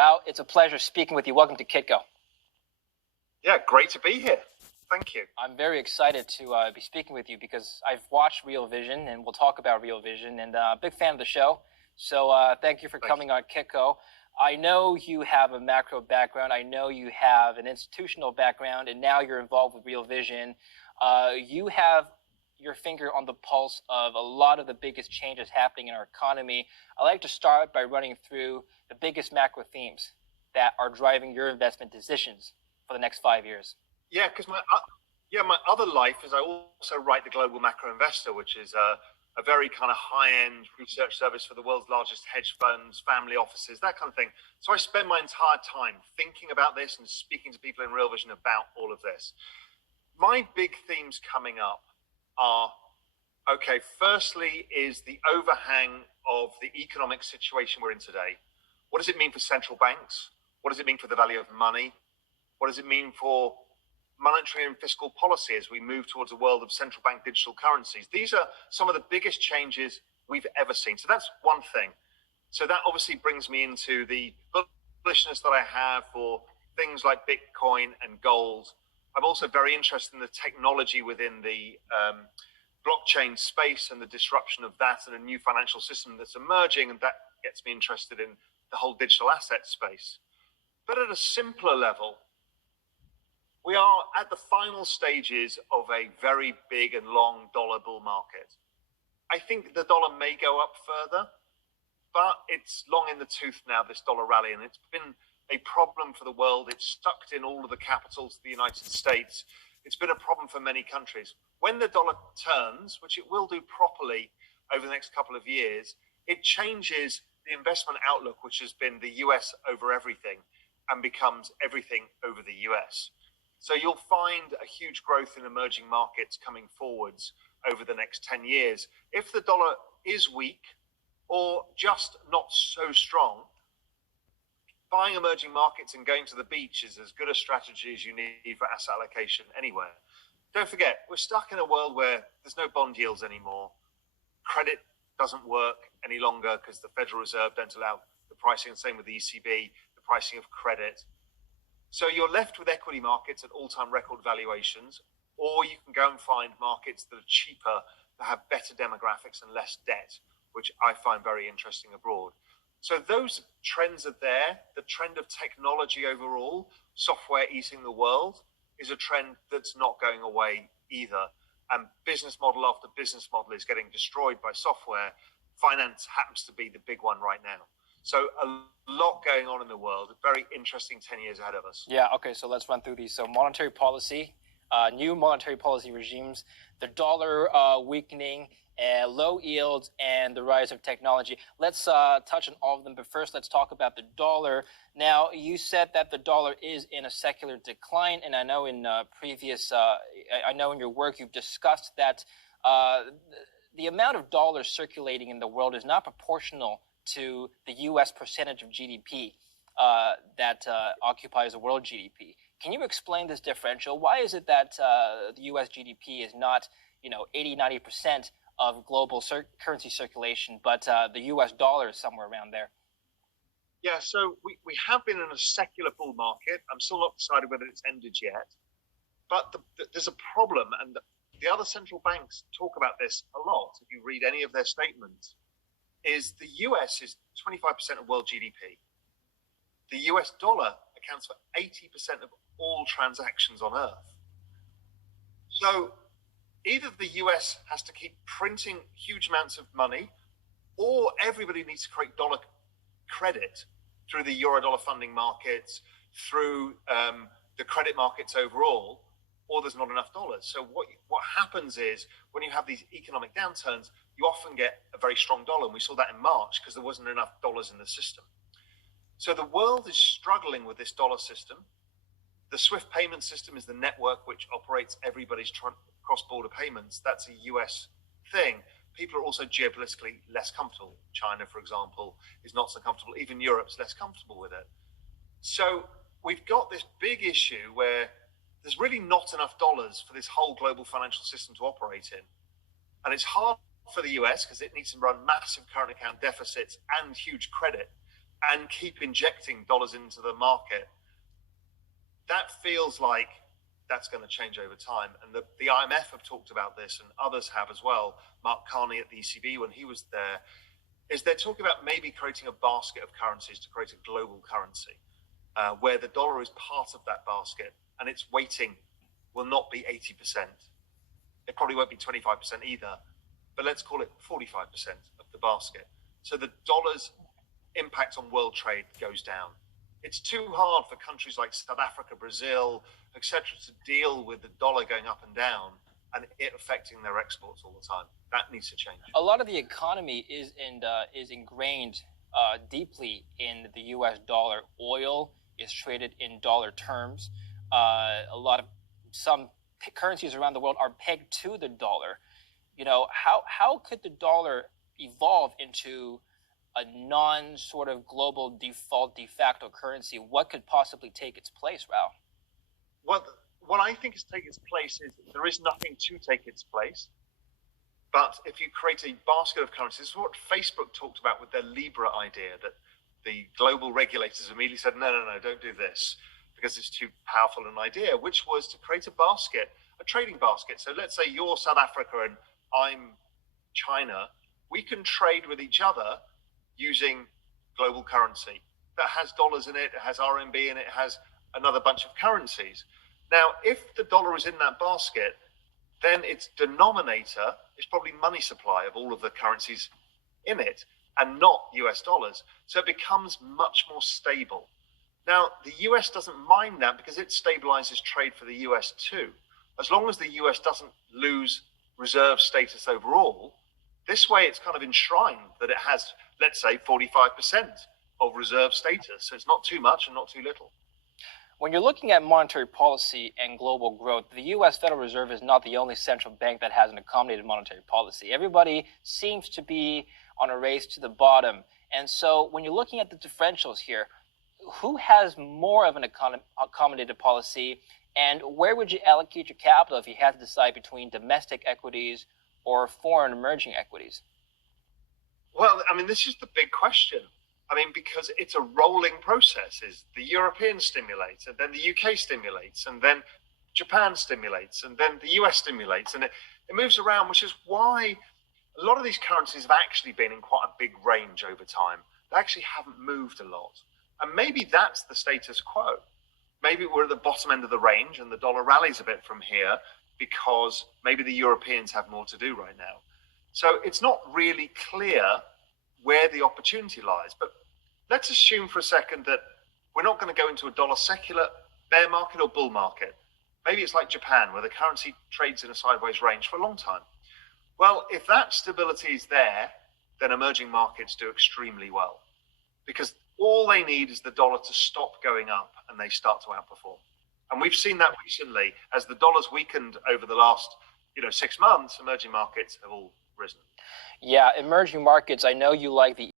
Raoul, it's a pleasure speaking with you. Welcome to Kitco. Yeah, great to be here. Thank you. I'm very excited to be speaking with you because I've watched Real Vision, and we'll talk about Real Vision, and a big fan of the show. So thank you for coming on Kitco. I know you have a macro background. I know you have an institutional background, and now you're involved with Real Vision. You have your finger on the pulse of a lot of the biggest changes happening in our economy. I'd like to start by running through the biggest macro themes that are driving your investment decisions for the next 5 years. Yeah, because my other life is I also write the Global Macro Investor, which is a very kind of high-end research service for the world's largest hedge funds, family offices, that kind of thing. So I spend my entire time thinking about this and speaking to people in Real Vision about all of this. My big themes coming up are, okay, firstly is the overhang of the economic situation we're in today. What does it mean for central banks? What does it mean for the value of money? What does it mean for monetary and fiscal policy as we move towards a world of central bank digital currencies? These are some of the biggest changes we've ever seen. So that's one thing. So that obviously brings me into the bullishness that I have for things like Bitcoin and gold. I'm also very interested in the technology within the blockchain space and the disruption of that and a new financial system that's emerging, and that gets me interested in the whole digital asset space. But at a simpler level, we are at the final stages of a very big and long dollar bull market. I think the dollar may go up further, but it's long in the tooth now, this dollar rally, and it's been a problem for the world. It's sucked in all of the capitals of the United States. It's been a problem for many countries. When the dollar turns, which it will do properly over the next couple of years, it changes the investment outlook, which has been the US over everything, and becomes everything over the US. So you'll find a huge growth in emerging markets coming forwards over the next 10 years. If the dollar is weak or just not so strong, buying emerging markets and going to the beach is as good a strategy as you need for asset allocation anywhere. Don't forget, we're stuck in a world where there's no bond yields anymore. Credit doesn't work any longer because the Federal Reserve don't allow the pricing, and same with the ECB, the pricing of credit. So you're left with equity markets at all-time record valuations, or you can go and find markets that are cheaper, that have better demographics and less debt, which I find very interesting abroad. So those trends are there. The trend of technology overall, software eating the world, is a trend that's not going away either. And business model after business model is getting destroyed by software. Finance happens to be the big one right now. So a lot going on in the world. A very interesting 10 years ahead of us. Yeah, okay, so let's run through these. So monetary policy, new monetary policy regimes, the dollar weakening, low yields, and the rise of technology. Let's touch on all of them, but first let's talk about the dollar. Now, you said that the dollar is in a secular decline, and I know in I know in your work you've discussed that the amount of dollars circulating in the world is not proportional to the U.S. percentage of GDP that occupies the world GDP. Can you explain this differential? Why is it that the U.S. GDP is not, 80, 90% of global currency circulation, but the U.S. dollar is somewhere around there? Yeah, so we have been in a secular bull market. I'm still not decided whether it's ended yet. But there's a problem, and the other central banks talk about this a lot. If you read any of their statements, is the US is 25% of world GDP. The US dollar accounts for 80% of all transactions on Earth. So either the US has to keep printing huge amounts of money, or everybody needs to create dollar credit through the euro-dollar funding markets, through the credit markets overall, or there's not enough dollars. So what happens is when you have these economic downturns, you often get a very strong dollar. And we saw that in March because there wasn't enough dollars in the system. So the world is struggling with this dollar system. The SWIFT payment system is the network which operates everybody's cross-border payments. That's a US thing. People are also geopolitically less comfortable. China, for example, is not so comfortable. Even Europe's less comfortable with it. So we've got this big issue where there's really not enough dollars for this whole global financial system to operate in. And it's hard for the US because it needs to run massive current account deficits and huge credit. and keep injecting dollars into the market, that feels like that's going to change over time. And the IMF have talked about this, and others have as well. Mark Carney at the ECB, when he was there, is they're talking about maybe creating a basket of currencies to create a global currency, where the dollar is part of that basket, and its weighting will not be 80%. It probably won't be 25% either, but let's call it 45% of the basket. So the dollar's impact on world trade goes down. It's too hard for countries like South Africa, Brazil, etc., to deal with the dollar going up and down and it affecting their exports all the time. That needs to change. A lot of the economy is ingrained deeply in the U.S. dollar. Oil is traded in dollar terms. Some currencies around the world are pegged to the dollar. You know, how could the dollar evolve into a non sort of global default de facto currency? What could possibly take its place, Raoul? What I think is taking its place is there is nothing to take its place. But if you create a basket of currencies, this is what Facebook talked about with their Libra idea, that the global regulators immediately said, no, don't do this, because it's too powerful an idea, which was to create a basket, a trading basket. So let's say you're South Africa and I'm China. We can trade with each other using global currency that has dollars in it, it has RMB in it, it has another bunch of currencies. Now, if the dollar is in that basket, then its denominator is probably money supply of all of the currencies in it and not US dollars. So it becomes much more stable. Now, the US doesn't mind that because it stabilizes trade for the US too. As long as the US doesn't lose reserve status overall, this way it's kind of enshrined that it has, let's say, 45% of reserve status. So it's not too much and not too little. When you're looking at monetary policy and global growth, the U.S. Federal Reserve is not the only central bank that has an accommodated monetary policy. Everybody seems to be on a race to the bottom. And so when you're looking at the differentials here, who has more of an accommodated policy, and where would you allocate your capital if you had to decide between domestic equities or foreign emerging equities? Well, I mean, this is the big question. I mean, because it's a rolling process. Is the European stimulates, and then the UK stimulates, and then Japan stimulates, and then the US stimulates, and it moves around, which is why a lot of these currencies have actually been in quite a big range over time. They actually haven't moved a lot. And maybe that's the status quo. Maybe we're at the bottom end of the range and the dollar rallies a bit from here because maybe the Europeans have more to do right now. So it's not really clear where the opportunity lies. But let's assume for a second that we're not going to go into a dollar secular bear market or bull market. Maybe it's like Japan, where the currency trades in a sideways range for a long time. Well, if that stability is there, then emerging markets do extremely well, because all they need is the dollar to stop going up and they start to outperform. And we've seen that recently as the dollar's weakened over the last 6 months. Emerging markets have all risen. Yeah, emerging markets, I know you like the